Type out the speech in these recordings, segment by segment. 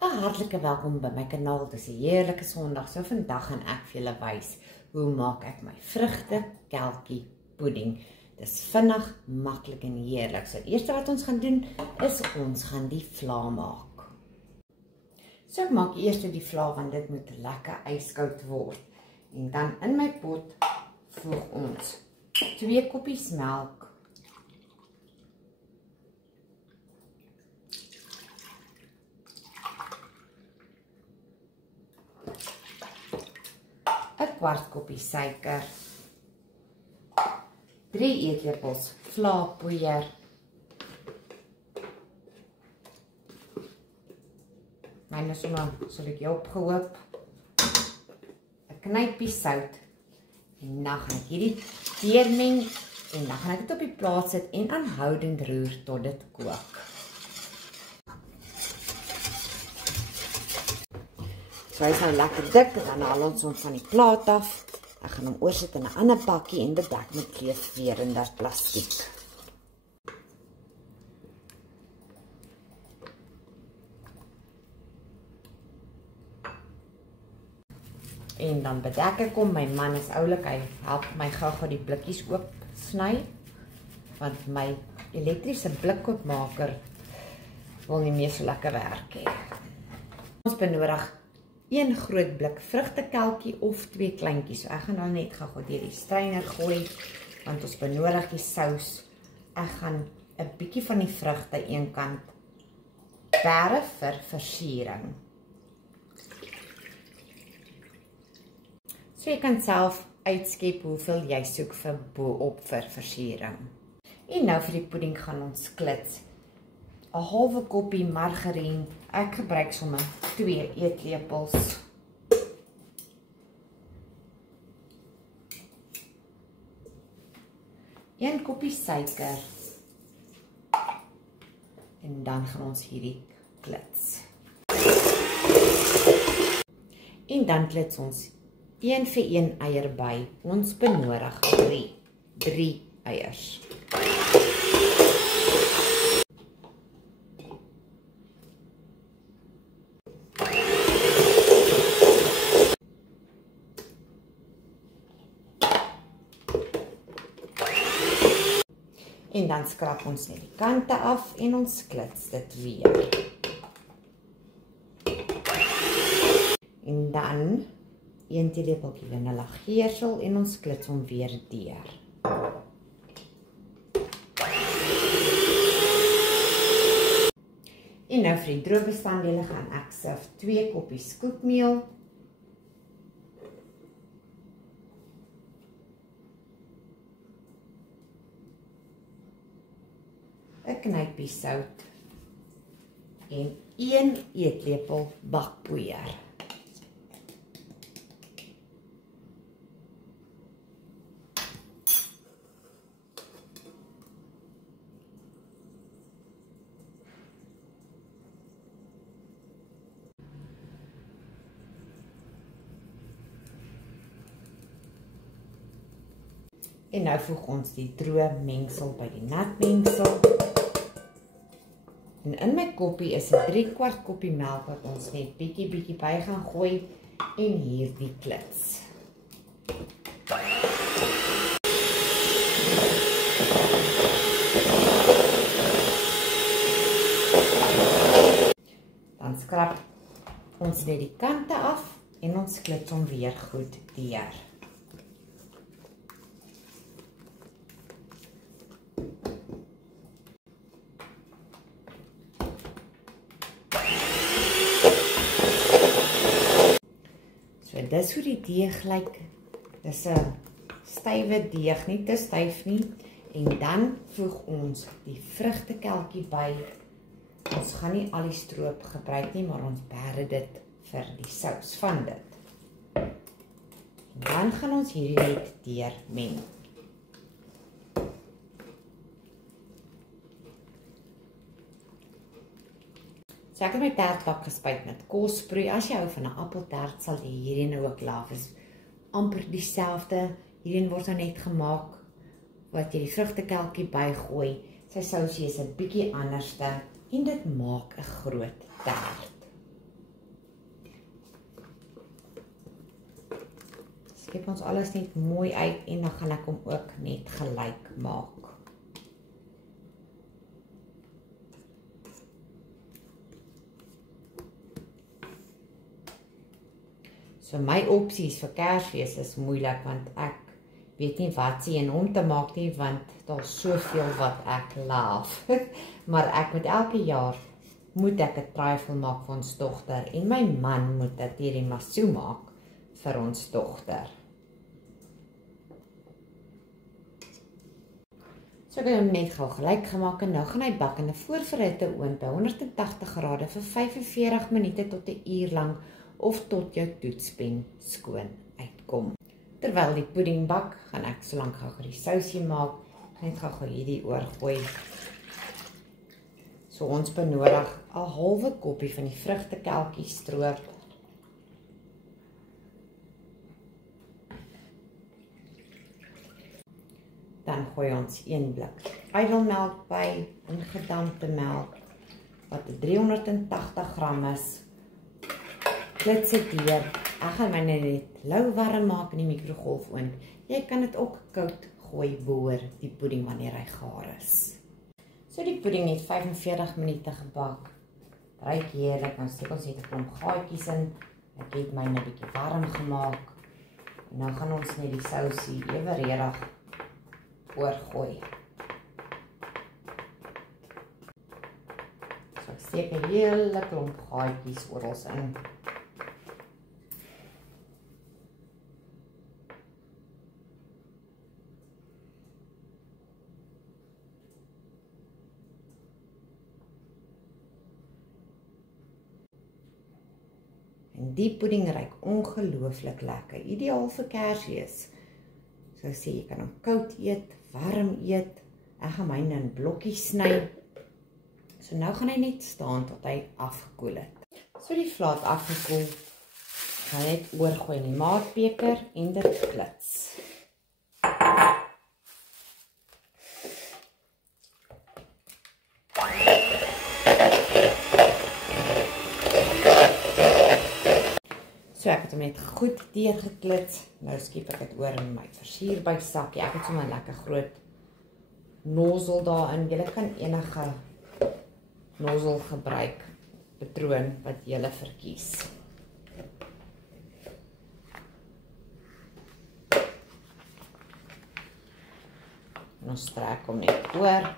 Hartlike welkom by my kanaal. Dit is 'n heerlike Sondag. So vandag gaan ek vir julle wys hoe maak ek my vrugte kelkie pudding. Dis vinnig, maklik en heerlik. So die eerste wat ons gaan doen is ons gaan die vla maak. So ek maak eers die vla want dit moet lekker ijskoud word. En dan in my pot voeg ons 2 koppies melk, 'n kwart koppie suiker, 3 eetlepels vlaapoeier, myne is sommer so 'n bietjie opgehoop, 'n knypie sout, en dan gaan ek hierdie deurmeng en dan gaan ek dit op die plaat sit en aanhoudend roer tot dit kook. So hy is nou lekker dik, dan haal ons hom van die plaat af. Ek gaan hom oorsit in 'n ander bakkie en bedek met kleefwerende plastiek. En dan bedek ek hom. My man is oulik, hy help my gou die blikkies oop sny, want my elektriese blikkoopmaker wil nie meer so lekker werk hê. Ons benodig 1 groot blik vrugtekelkie of 2 kleintjies. So ek gaan nou net gou deur die strainer gooi, want ons benodig die sous. Ek gaan 'n bietjie van die vrugte eenkant bere vir versiering. So jy kan self uitskep hoeveel jy soek vir bo-op vir versiering. En nou vir die pudding gaan ons klits 'n halwe koppie margarien. Ek gebruik sommer 2 eetlepels. 1 koppie suiker. En dan gaan ons hierdie klits. En dan klits ons 1 vir 1 eier by. Ons benodig 3 eiers. En dan skrap ons net die kante af en ons klits dit weer. En dan 1 teelepeltjie vanillegeursel en ons klits hom weer deur. En nou vir die droë bestanddele gaan ek surf 2 koppies koekmeel, 'n knypie sout en 1 eetlepel bakpoeier. En nou voeg ons die droë mengsel by die nat mengsel. En in my koppie is 'n 3/4 koppie melk wat ons net bietjie by gaan gooi en hierdie klits. Dan skrap ons net die kante af en ons klits hom weer goed deur. So dis hoe die deeg lyk. Dis 'n stywe deeg, nie te styf nie. En dan voeg ons die vrugtekelkie by. Ons gaan nie al die stroop gebruik nie, maar ons bere dit vir die sous van dit. En dan gaan ons hierdie net deur meng. So ek het my tertbak gespuit met koolsproei. As jy hou van 'n appeltert, sal jy hierdie nou ook laaf. Is amper dieselfde. Hierdie word nou net gemaak wat jy die vrugtekelkie bygooi. Sy sousie is 'n bietjie anderste en dit maak 'n groot tert. Skep ons alles net mooi uit en dan gaan ek hom ook net gelyk maak. So my opsies vir Kersfees is moeilik want ek weet nie wat se een om te maak nie want daar's soveel wat ek laaf. Maar ek moet elke jaar moet ek 'n trifle maak vir ons dogter en my man moet 'n tiramisu maak vir ons dogter. So ek het hom net gou gelyk gemaak en nou gaan hy bak in 'n voorverhitte oond by 180 grade vir 45 minute tot 'n uur lank of tot jou toetspen skoon uitkom. Terwyl die pudding bak, gaan ek solank gou die sousie maak, net gou hierdie oorgooi. So ons benodig 'n halwe koppie van die vrugtekelkie stroop. Dan gooi ons 1 blik ydelmelk by, ingedampte melk, wat 380 gram is. Klits dit deur. Ek gaan my net lauwarm maak in die mikrogolfoond. Jy kan dit ook koud gooi boor die pudding wanneer hy gaar is. So die pudding het 45 minute gebak. Ruik heerlik, nou steek ons net 'n klomp gaatjies in. Ek het my 'n bietjie warm gemaak. En nou gaan ons net die sousie ewereedig oorgooi. So ek steek 'n hele klomp gaatjies oral in. En die pudding ruik ongelooflik lekker, ideaal vir Kersfees. So ek sê, jy kan hom koud eet, warm eet. Ek gaan myne in blokkies sny. So nou gaan hy net staan tot hy afgekoel het. So die vla het afgekoel, gaan net oorgooi in die maatbeker en dit klits. So ek het hom net goed deurgeklits. Nou skep ek dit oor in my versierbysakkie. Ek het sommer 'n lekker groot nozzle daarin. Jy kan enige nozzle gebruik, patroon wat jy verkies. En ons trek hom net oor.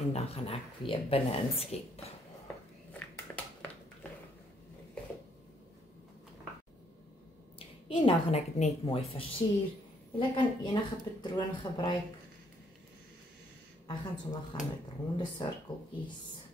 En dan gaan ek weer binne inskep. En nou gaan ek dit net mooi versier. Jy kan enige patroon gebruik. Ek gaan sommer gaan met ronde sirkeltjies.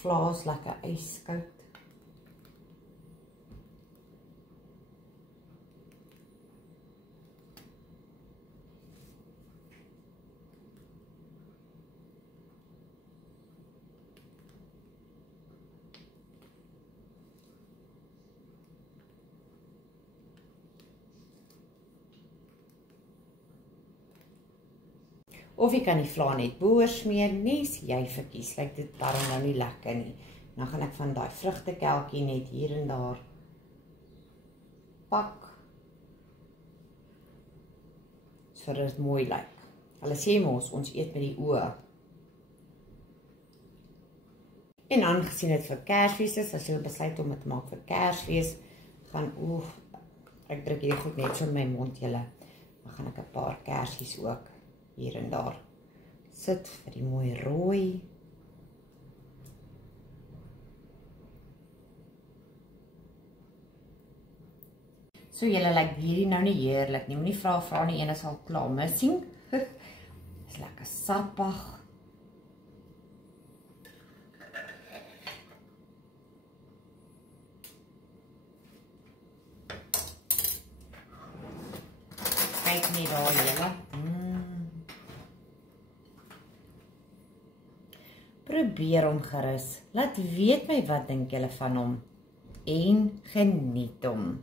Vla is lekker ijskoud. Of jy kan die vla net boor smeer, nes jy verkies, lyk dit daarom nou nie lekker nie. Nou gaan ek van daai vrugtekelkie net hier en daar pak, sodat dit mooi lyk. Hulle sê mos, ons eet met die oë. En aangesien dit vir Kersfees is, as jy besluit om dit te maak vir Kersfees, gaan, ek druk hierdie goed net so in my mond julle, dan gaan ek 'n paar kersies ook hier en daar sit vir die mooi rooi. So julle lyk hierdie nou nie heerlik nie. Moenie vra nie, een is al klaar missing. Is lekker sappig. Kyk nie daar julle. Probeer hom gerus. Laat weet my wat dink julle van hom. en geniet hom.